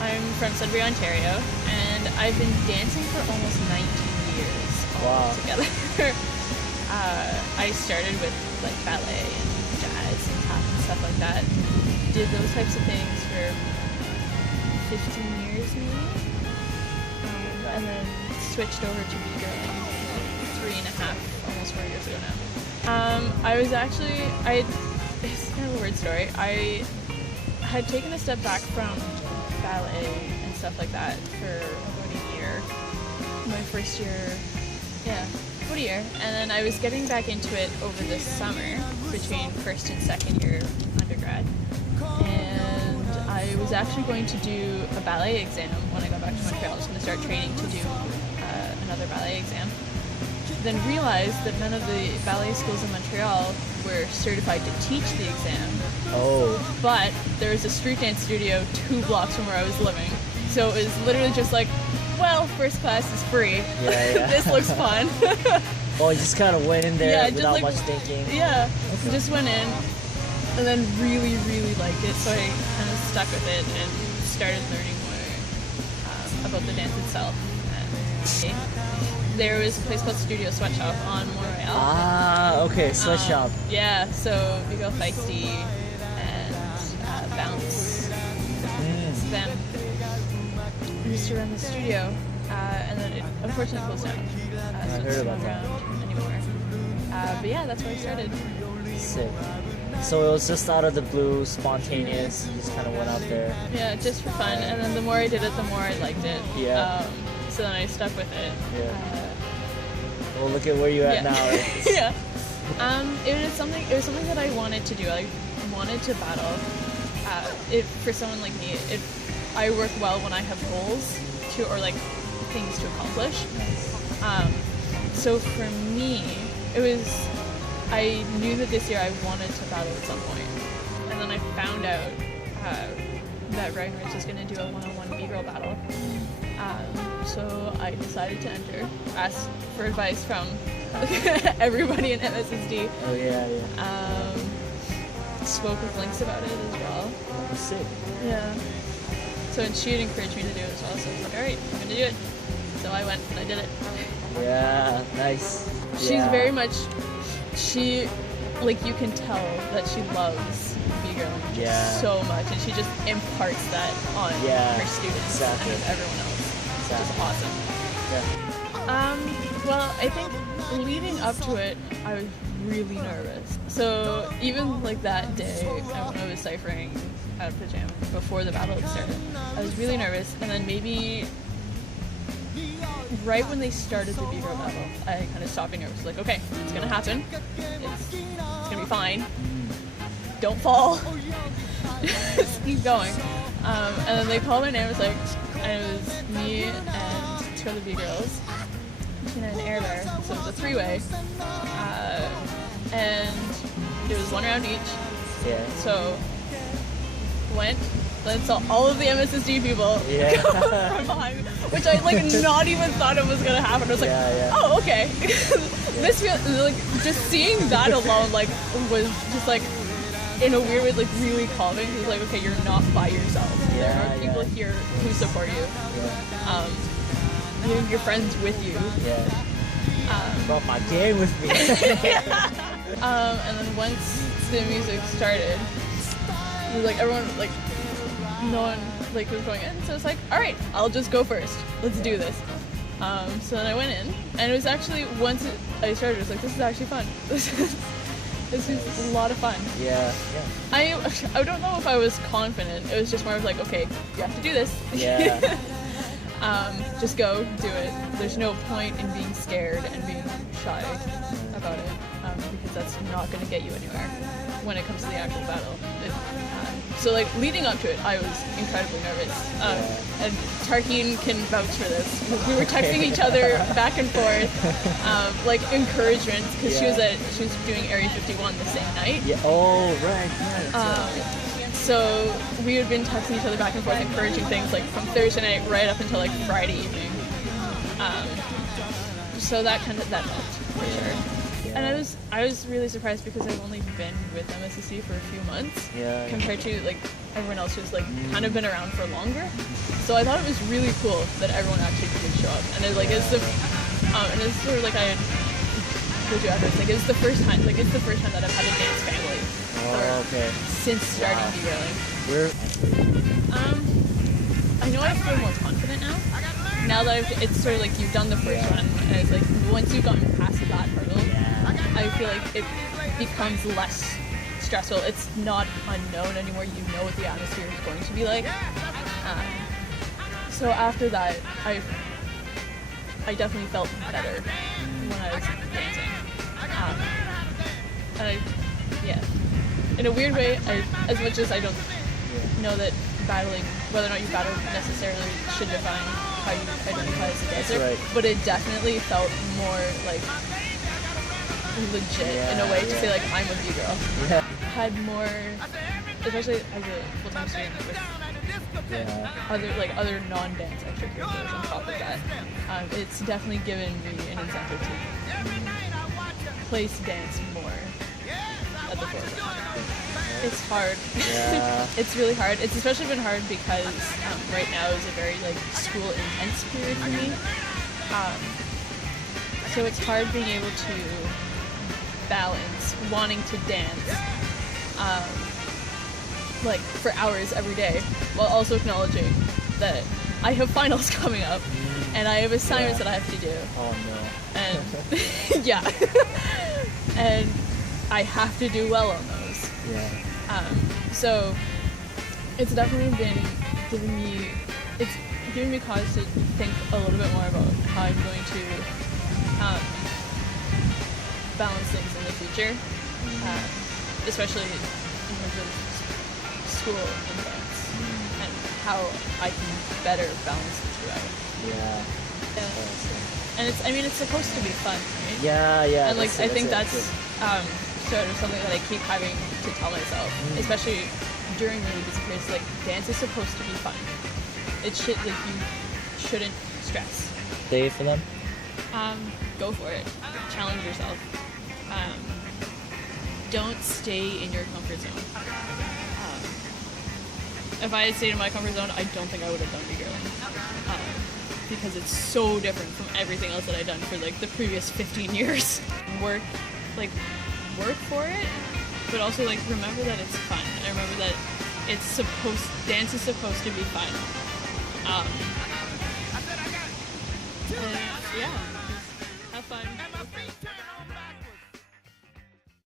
I'm from Sudbury, Ontario, and I've been dancing for almost 19 years all together. I started with like ballet and jazz and tap and stuff like that. Did those types of things for 15 years maybe, and then switched over to beagirling 3.5, almost 4 years ago now. It's kind of a weird story. I had taken a step back from ballet and stuff like that for about a year. My first year, about a year. And then I was getting back into it over this summer between first and second year undergrad. And I was actually going to do a ballet exam when I got back to Montreal. I was going to start training to do another ballet exam. Then realized that none of the ballet schools in Montreal were certified to teach the exam. Oh. But there was a street dance studio 2 blocks from where I was living. So it was literally just like, well, first class is free. Yeah. This looks fun. Oh, you just kind of went in there without much thinking. Yeah, just went in and then really, really liked it. So I kind of stuck with it and started learning more about the dance itself. And there was a place called Studio Sweatshop on Montreal. Ah, okay, Sweatshop. Yeah, so we go Feisty and Bounce. It's them. We used to run the studio, and then it unfortunately closed down. I heard about that. Anymore. But yeah, that's where I started. Sick. So it was just out of the blue, spontaneous. You just kind of went out there. Yeah, just for fun. And then the more I did it, the more I liked it. Yeah. So then I stuck with it. Yeah. Well, look at where you're at now. Yeah. It was something that I wanted to do. I wanted to battle. For someone like me, I work well when I have goals or like things to accomplish. So for me, I knew that this year I wanted to battle at some point. And then I found out that Ryan was just going to do a one-on-one B-girl battle. So I decided to enter, asked for advice from everybody in MSSD. Oh yeah. Spoke with Lynx about it as well. Sick. Yeah. So and she had encouraged me to do it as well, so I was like, alright, I'm gonna do it. So I went and I did it. Yeah, nice. She's very much, you can tell that she loves B-girl so much, and she just imparts that on her students and everyone else. Which is awesome. Yeah. Well, I think leading up to it, I was really nervous. So even like that day when I was ciphering out of the gym before the battle had started, I was really nervous. And then maybe right when they started the B-girl battle, I kind of stopped being nervous. Like, okay, it's gonna happen. It's gonna be fine. Don't fall. Just keep going. And then they called my name. And it was me and 2 other B-girls, Tina and Air Bear. So it was a 3-way. And it was 1 round each. Yeah. So then saw all of the MSSD people from behind me, which I not even thought it was gonna happen. I was like, oh, okay. This feels like just seeing that alone was just in a weird way really calming. It's like, okay, you're not by yourself. There are people here who support you. You have your friends with you. Brought my gang with me. And then once the music started, it was everyone no one was going in, so it's like, all right, I'll just go first. Let's do this. So then I went in, and it was actually once I started, it was this is actually fun. This is a lot of fun. Yeah. I don't know if I was confident. It was just more of okay, you have to do this. Yeah. Just go, do it. There's no point in being scared and being shy about it, because that's not going to get you anywhere when it comes to the actual battle. So leading up to it, I was incredibly nervous. And Tarkeen can vouch for this. We were texting each other back and forth, encouragement, because she was doing Area 51 the same night. Yeah. Oh, right. So we had been texting each other back and forth, encouraging things from Thursday night right up until Friday evening. So that helped for sure. And I was really surprised because I've only been with MSSD for a few months. Yeah. Compared to like everyone else who's like kind of been around for longer. So I thought it was really cool that everyone actually did show up. And it's like it's the and it's sort of like I told you after, it's like it's the first time that I've had a dance family. Since starting B-girling. I know I feel more confident now. Now that it's sort of like you've done the first one, and it's like once you've gotten past that hurdle, I feel like it becomes less stressful. It's not unknown anymore. You know what the atmosphere is going to be like. So after that, I definitely felt better when I was dancing. And in a weird way, as much as I don't know that battling, whether or not you battle necessarily should define how you identify as a dancer, but it definitely felt more like legit in a way to say like I'm a B-girl. Had more, especially as a full-time student with other non-dance extracurriculars on top of that. It's definitely given me an incentive to place dance more at the forefront. It's hard. Yeah. It's really hard. It's especially been hard because right now is a very like school intense period for me. So it's hard being able to balance wanting to dance like for hours every day while also acknowledging that I have finals coming up and I have assignments that I have to do. Oh no. And yeah. And I have to do well on those. Yeah. So it's definitely been giving me cause to think a little bit more about how I'm going to balance things in the future, especially in terms of school and dance, and how I can better balance the two out. Yeah. And it's supposed to be fun, right? Yeah. And like I think that's sort of something that I keep having to tell myself, especially during really busy periods. Like dance is supposed to be fun. It should you shouldn't stress. Day for them? Go for it. Challenge yourself. Don't stay in your comfort zone. If I had stayed in my comfort zone, I don't think I would have done B-girling. Because it's so different from everything else that I've done for like the previous 15 years. Work for it, but also like remember that it's fun. I remember that dance is supposed to be fun. Yeah.